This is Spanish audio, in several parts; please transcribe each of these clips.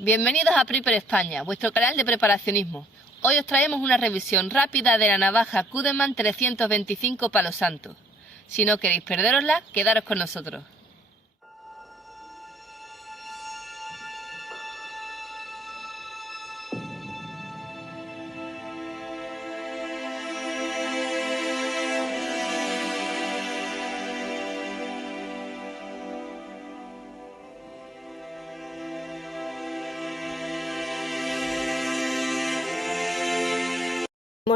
Bienvenidos a Prepper España, vuestro canal de preparacionismo. Hoy os traemos una revisión rápida de la navaja Cudeman 325 Palo Santo. Si no queréis perderosla, quedaros con nosotros.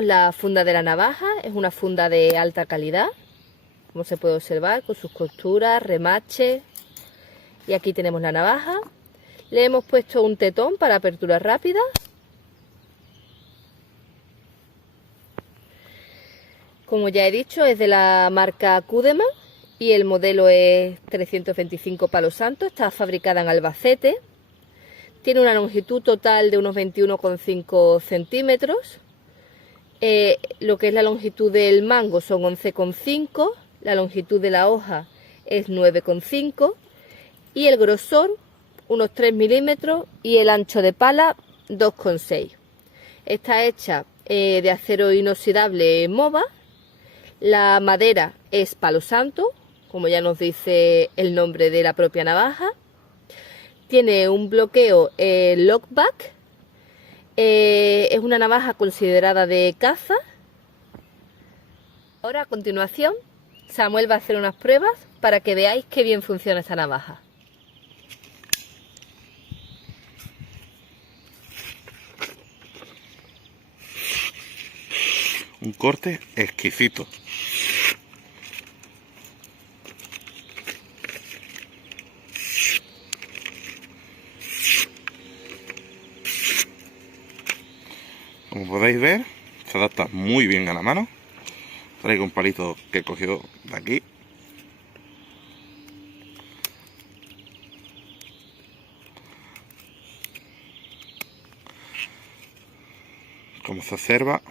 La funda de la navaja es una funda de alta calidad, como se puede observar, con sus costuras, remaches. Y aquí tenemos la navaja. Le hemos puesto un tetón para apertura rápida. Como ya he dicho, es de la marca Cudeman y el modelo es 325 Palo Santo. Está fabricada en Albacete. Tiene una longitud total de unos 21,5 centímetros. Lo que es la longitud del mango son 11,5, la longitud de la hoja es 9,5 y el grosor unos 3 milímetros y el ancho de pala 2,6. Está hecha de acero inoxidable MOVA. La madera es palo santo, como ya nos dice el nombre de la propia navaja. Tiene un bloqueo lockback. Es una navaja considerada de caza. Ahora, a continuación, Samuel va a hacer unas pruebas para que veáis qué bien funciona esta navaja. Un corte exquisito. Como podéis ver, se adapta muy bien a la mano. Traigo un palito que he cogido de aquí. Como se observa,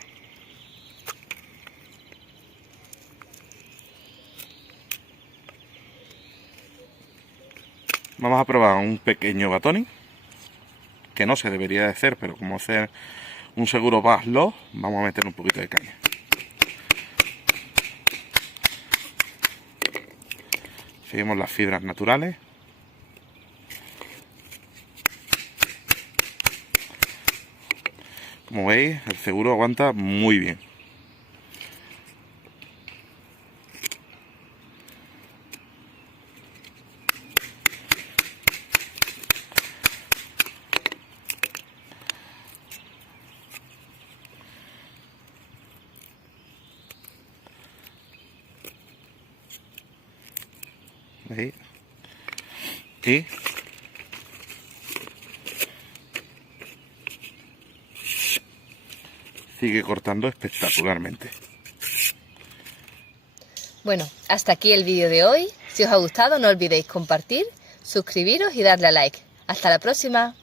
vamos a probar un pequeño batoning, que no se debería de hacer, pero como hacer un seguro bass low, vamos a meter un poquito de caña. Seguimos las fibras naturales. Como veis, el seguro aguanta muy bien. ¿Veis? Y sigue cortando espectacularmente. Bueno, hasta aquí el vídeo de hoy. Si os ha gustado, no olvidéis compartir, suscribiros y darle a like. ¡Hasta la próxima!